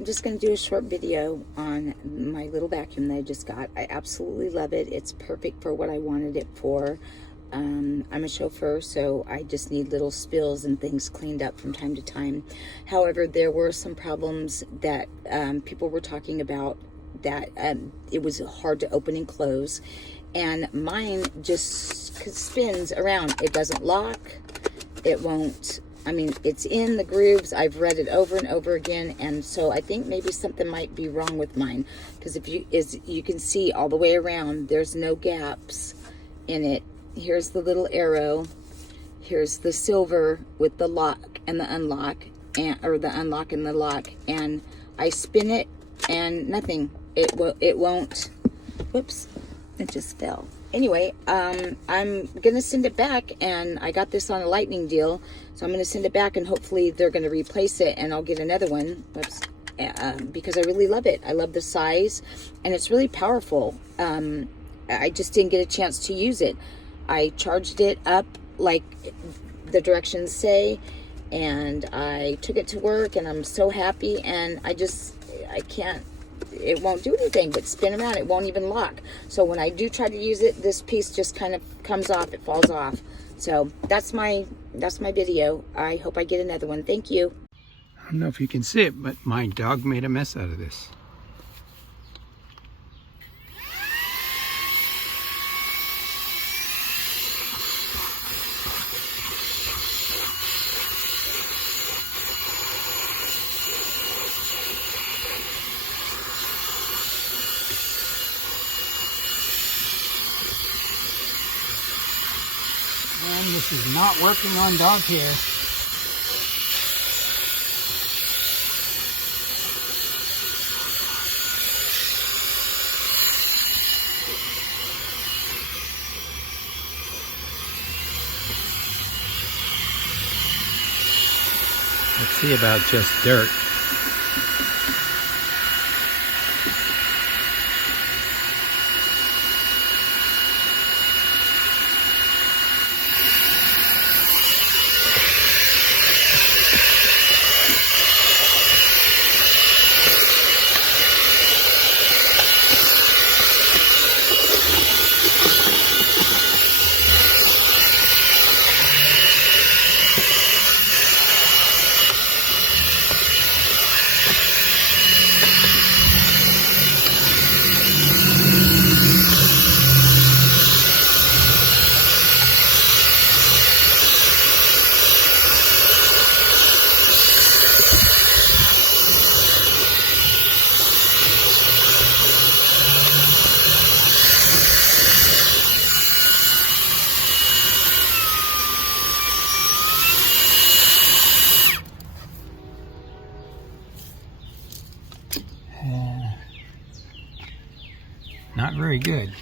I'm just going to do a short video on my little vacuum that I just got. I absolutely love it. It's perfect for what I wanted it for. I'm a chauffeur, so I just need little spills and things cleaned up from time to time. However, there were some problems that people were talking about, that it was hard to open and close, and mine just spins around. It doesn't lock. It won't. I mean, it's in the grooves. I've read it over and over again, and so I think maybe something might be wrong with mine, because if you can see all the way around, there's no gaps in it. Here's the little arrow. Here's the silver with the lock and the unlock, or the unlock and the lock, and I spin it and nothing. It won't. Whoops, it just fell. Anyway, I'm gonna send it back, and I got this on a lightning deal, so I'm gonna send it back, and hopefully they're gonna replace it, and I'll get another one. Whoops. Because I really love it. I love the size, and it's really powerful. I just didn't get a chance to use it. I charged it up like the directions say, and I took it to work, and I'm so happy, and I can't, it won't do anything but spin around. It won't even lock. So when I do try to use it, this piece just kind of comes off. It falls off. So that's my video. I hope I get another one. Thank you. I don't know if you can see it, but my dog made a mess out of this. And this is not working on dog hair. Let's see about just dirt. Not very good.